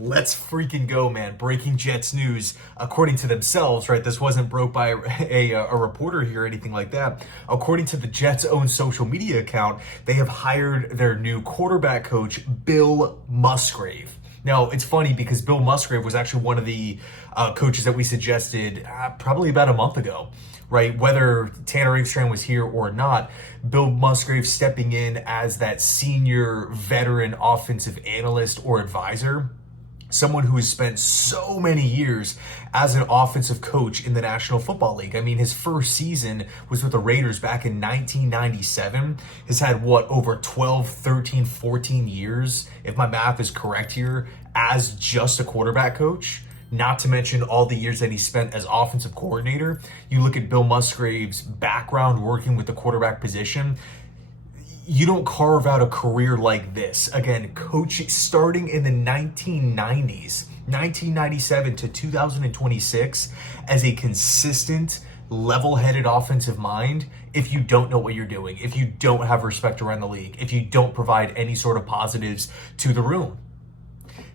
Let's freaking go, man. Breaking Jets news, according to themselves, right? This wasn't broke by a reporter here or anything like that. According to the Jets' own social media account, they have hired their new quarterback coach, Bill Musgrave. Now, it's funny because Bill Musgrave was actually one of the coaches that we suggested probably about a month ago, right? Whether Tanner Ingstrand was here or not, Bill Musgrave stepping in as that senior veteran offensive analyst or advisor, someone who has spent so many years as an offensive coach in the National Football League. I mean, his first season was with the Raiders back in 1997. Has had, over 12, 13, 14 years, if my math is correct here, as just a quarterback coach. Not to mention all the years that he spent as offensive coordinator. You look at Bill Musgrave's background working with the quarterback position, you don't carve out a career like this. Again, coaching starting in the 1990s, 1997 to 2026, as a consistent, level-headed offensive mind. If you don't know what you're doing, if you don't have respect around the league, if you don't provide any sort of positives to the room,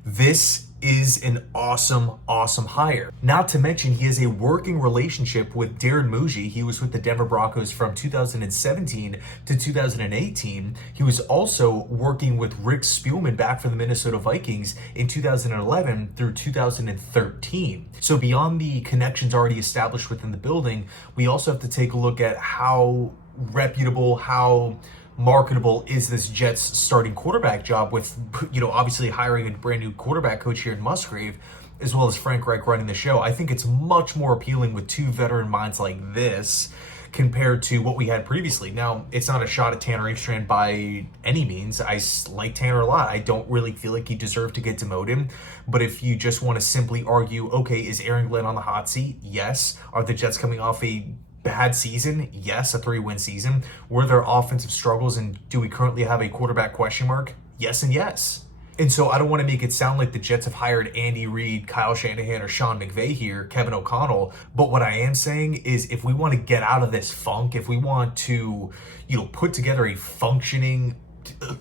this is an awesome hire. Not to mention, he has a working relationship with Darren Mougey. He was with the Denver Broncos from 2017 to 2018. He was also working with Rick Spielman back from the Minnesota Vikings in 2011 through 2013. So beyond the connections already established within the building, we also have to take a look at how reputable, how marketable is this Jets starting quarterback job with, obviously hiring a brand new quarterback coach here in Musgrave, as well as Frank Reich running the show. I think it's much more appealing with two veteran minds like this compared to what we had previously. Now, it's not a shot at Tanner Ingstrand by any means. I like Tanner a lot. I don't really feel like he deserved to get demoted. But if you just want to simply argue, okay, is Aaron Glenn on the hot seat? Yes. Are the Jets coming off a bad season? Yes, a 3-win season. Were there offensive struggles, and do we currently have a quarterback question mark? Yes and yes. And so I don't want to make it sound like the Jets have hired Andy Reid, Kyle Shanahan, or Sean McVay here, Kevin O'Connell. But what I am saying is, if we want to get out of this funk, if we want to, put together a functioning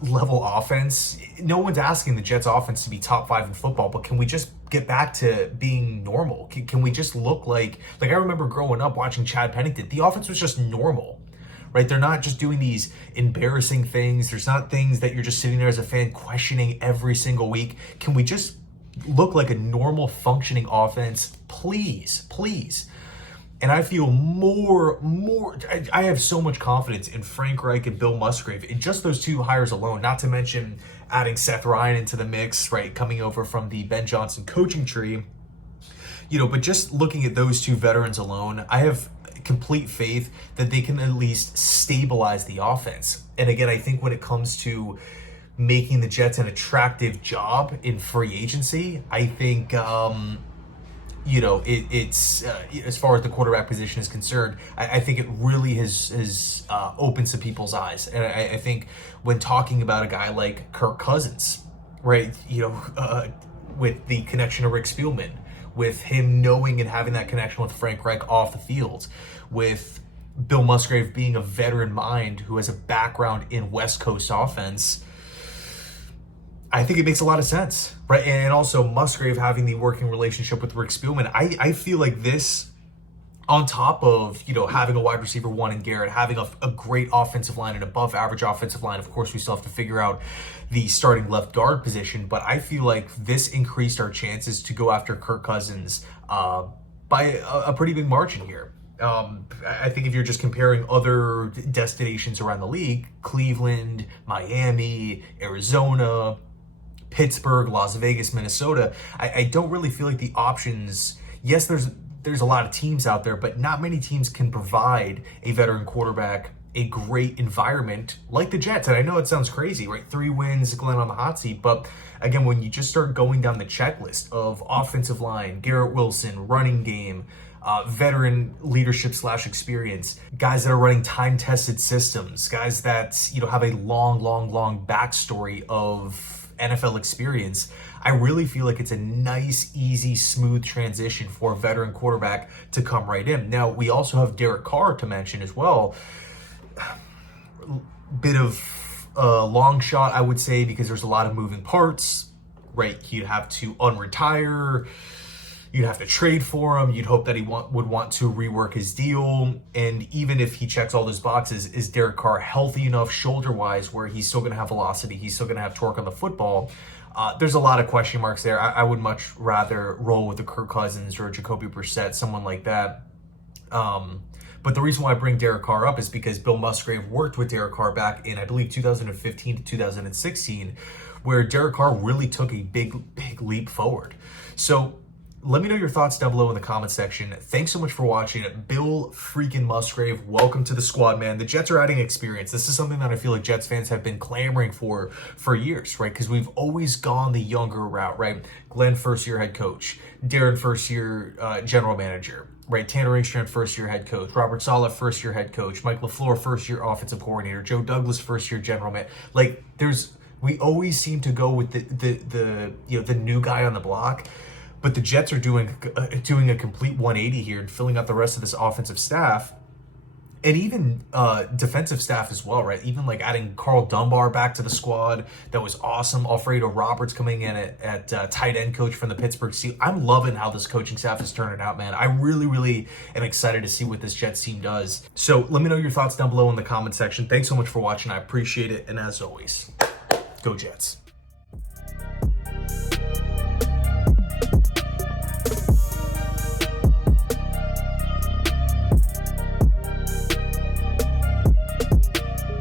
level offense, no one's asking the Jets offense to be top 5 in football, but can we just get back to being normal? Can we just look like I remember growing up watching Chad Pennington, the offense was just normal, right? They're not just doing these embarrassing things. There's not things that you're just sitting there as a fan questioning every single week. Can we just look like a normal functioning offense? Please. And I feel I have so much confidence in Frank Reich and Bill Musgrave in just those two hires alone, not to mention adding Seth Ryan into the mix, right, coming over from the Ben Johnson coaching tree. But just looking at those two veterans alone, I have complete faith that they can at least stabilize the offense. And again, I think when it comes to making the Jets an attractive job in free agency, I think it's as far as the quarterback position is concerned, I think it really has opened some people's eyes. And I think when talking about a guy like Kirk Cousins, right, with the connection to Rick Spielman, with him knowing and having that connection with Frank Reich off the field, with Bill Musgrave being a veteran mind who has a background in West Coast offense, I think it makes a lot of sense, right? And also Musgrave having the working relationship with Rick Spielman. I feel like this, on top of, having a wide receiver one in Garrett, having a great offensive line, an above average offensive line. Of course, we still have to figure out the starting left guard position, but I feel like this increased our chances to go after Kirk Cousins by a pretty big margin here. I think if you're just comparing other destinations around the league, Cleveland, Miami, Arizona, Pittsburgh, Las Vegas, Minnesota, I don't really feel like the options, yes, there's a lot of teams out there, but not many teams can provide a veteran quarterback a great environment like the Jets. And I know it sounds crazy, right? 3 wins, Glenn on the hot seat. But again, when you just start going down the checklist of offensive line, Garrett Wilson, running game, veteran leadership / experience, guys that are running time-tested systems, guys that, have a long backstory of NFL experience, I really feel like it's a nice, easy, smooth transition for a veteran quarterback to come right in. Now, we also have Derek Carr to mention as well. Bit of a long shot, I would say, because there's a lot of moving parts. right? He'd have to unretire. You'd have to trade for him. You'd hope that he would want to rework his deal. And even if he checks all those boxes, is Derek Carr healthy enough shoulder-wise where he's still going to have velocity, he's still going to have torque on the football? There's a lot of question marks there. I would much rather roll with a Kirk Cousins or a Jacoby Brissett, someone like that. But the reason why I bring Derek Carr up is because Bill Musgrave worked with Derek Carr back in, I believe, 2015 to 2016, where Derek Carr really took a big leap forward. So let me know your thoughts down below in the comment section. Thanks so much for watching. Bill freaking Musgrave, welcome to the squad, man. The Jets are adding experience. This is something that I feel like Jets fans have been clamoring for years, right? Because we've always gone the younger route, right? Glenn, first-year head coach. Darren, first-year general manager, right? Tanner Rankstrand, first-year head coach. Robert Saleh, first-year head coach. Mike LaFleur, first-year offensive coordinator. Joe Douglas, first-year general manager. Like, we always seem to go with the new guy on the block. But the Jets are doing a complete 180 here and filling out the rest of this offensive staff and even defensive staff as well, right? Even like adding Carl Dunbar back to the squad. That was awesome. Alfredo Roberts coming in at tight end coach from the Pittsburgh Steelers. I'm loving how this coaching staff is turning out, man. I really am excited to see what this Jets team does. So let me know your thoughts down below in the comment section. Thanks so much for watching. I appreciate it. And as always, go Jets.